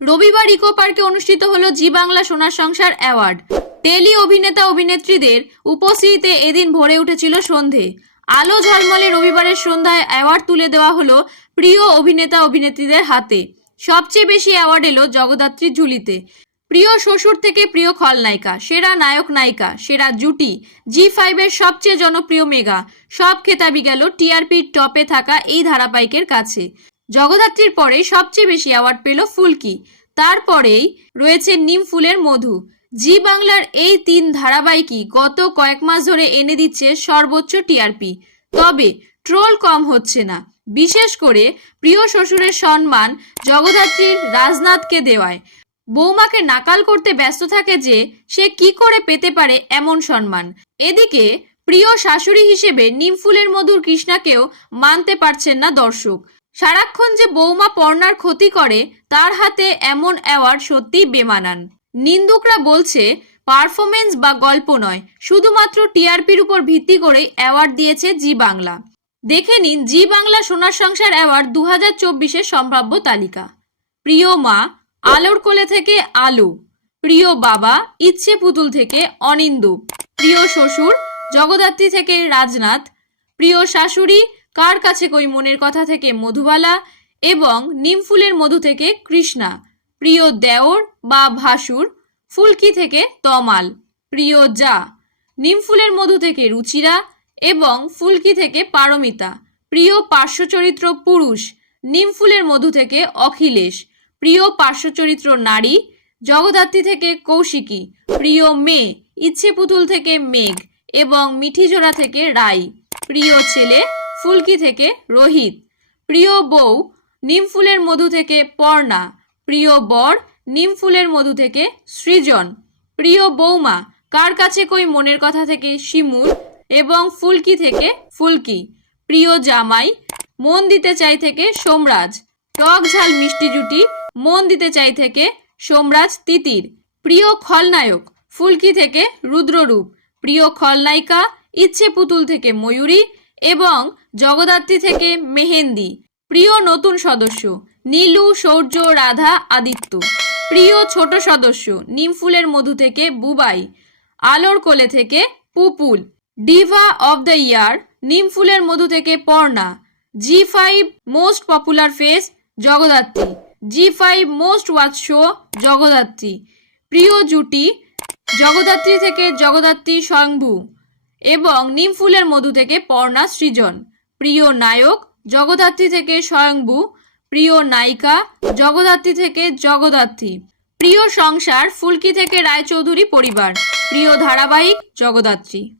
রবিবার ইকো পার্কে অনুষ্ঠিত হল জি বাংলা সোনার সংসার অ্যাওয়ার্ড। টেলি অভিনেতা অভিনেত্রীদের উপস্থিতিতে এদিন ভরে উঠেছিল সন্ধে। আলো ঝলমলে রবিবারের সন্ধ্যায় অ্যাওয়ার্ড তুলে দেওয়া হলো প্রিয় অভিনেতা অভিনেত্রীদের হাতে। সবচেয়ে বেশি অ্যাওয়ার্ড এলো জগদ্ধাত্রীর ঝুলিতে। প্রিয় শ্বশুর থেকে প্রিয় খলনায়িকা, সেরা নায়ক নায়িকা, সেরা জুটি জি ফাইভের সবচেয়ে জনপ্রিয় মেগা। সব খেতাবি গেল টিআরপির টপে থাকা এই ধারাবাহিকের কাছে। জগদ্ধাত্রীর পরে সবচেয়ে বেশি অ্যাওয়ার্ড পেল ফুলকি। তারপরেই রয়েছে নিম ফুলের মধু। জি বাংলার এই তিন ধারাবাহিকই গত কয়েক মাস ধরে এনে দিচ্ছে সর্বোচ্চ টিআরপি তবে ট্রোল কম হচ্ছে না। বিশেষ করে প্রিয় শ্বশুরের সম্মান জগদ্ধাত্রীর রাজনাথকে দেওয়ায়। বৌমাকে নাকাল করতে ব্যস্ত থাকে যে সে কি করে পেতে পারে এমন সম্মান। এদিকে প্রিয় শাশুড়ি হিসেবে নিমফুলের মধুর কৃষ্ণাকেও মানতে পারছেন না দর্শক। সারাক্ষণ যে বৌমা পর্নার ক্ষতি করে, তার হাতে এমন অ্যাওয়ার্ড সত্যিই বেমানান। নিন্দুকরা বলছে পারফরমেন্স বা গল্প নয়, শুধুমাত্র টিআরপির উপর ভিত্তি করে অ্যাওয়ার্ড দিয়েছে জি বাংলা। দেখে নিন, জি বাংলা সোনার সংসার অ্যাওয়ার্ড দু হাজার চব্বিশের সম্ভাব্য তালিকা। প্রিয় মা, আলোর কোলে থেকে আলো। প্রিয় বাবা, ইচ্ছে পুতুল থেকে অনিন্দু। প্রিয় শ্বশুর, জগদ্ধাত্রী থেকে রাজনাথ। প্রিয় শাশুড়ি কার কাছে কই মনের কথা থেকে মধুবালা এবং নিমফুলের মধু থেকে কৃষ্ণা? প্রিয় দেওর বা ভাসুর ফুলকি থেকে তমাল? প্রিয় যা নিমফুলের মধু থেকে রুচিরা এবং ফুলকি থেকে পারমিতা? প্রিয় পার্শ্বচরিত্র পুরুষ নিমফুলের মধু থেকে অখিলেশ? প্রিয় পার্শ্বচরিত্র নারী, জগদ্ধাত্রী থেকে কৌশিকী? প্রিয় মেয়ে ইচ্ছে পুতুল থেকে মেঘ এবং মিঠিজোড়া থেকে রাই? প্রিয় ছেলে ফুলকি থেকে রোহিত। প্রিয় বউ নিমফুলের মধু থেকে পর্ণা। প্রিয় বর নিমফুলের মধু থেকে সৃজন। প্রিয় বৌমা, কার কাছে কই মনের কথা থেকে শিমুর এবং ফুলকি থেকে ফুলকি? প্রিয় জামাই, মন দিতে চাই থেকে সোমরাজ। টক ঝাল মিষ্টি জুটি, মন দিতে চাই থেকে সোমরাজ তিতির। প্রিয় খলনায়ক, ফুলকি থেকে রুদ্ররূপ। প্রিয় খলনায়িকা, ইচ্ছে পুতুল থেকে ময়ূরী। এবং জগদ্ধাত্রী থেকে মেহেন্দি, প্রিয় নতুন সদস্য, নীলু, সৌর্য, রাধা, আদিত্য। প্রিয় ছোট সদস্য নিমফুলের মধু থেকে বুবাই, আলোর কোলে থেকে Pupul, diva of the year নিমফুলের মধু থেকে Parna, Zee five most popular face, Jagaddhatri, Zee five most watch show, Jagaddhatri. প্রিয় জুটি, জগদ্ধাত্রী থেকে জগদ্ধাত্রী স্বয়ংভু এবং নিম ফুলের মধু থেকে পর্ণা সৃজন। প্রিয় নায়ক, জগদ্ধাত্রী থেকে স্বয়ংভু। প্রিয় নায়িকা, জগদ্ধাত্রী থেকে জগদ্ধাত্রী। প্রিয় সংসার, ফুলকি থেকে রায়চৌধুরী পরিবার। প্রিয় ধারাবাহিক, জগদ্ধাত্রী।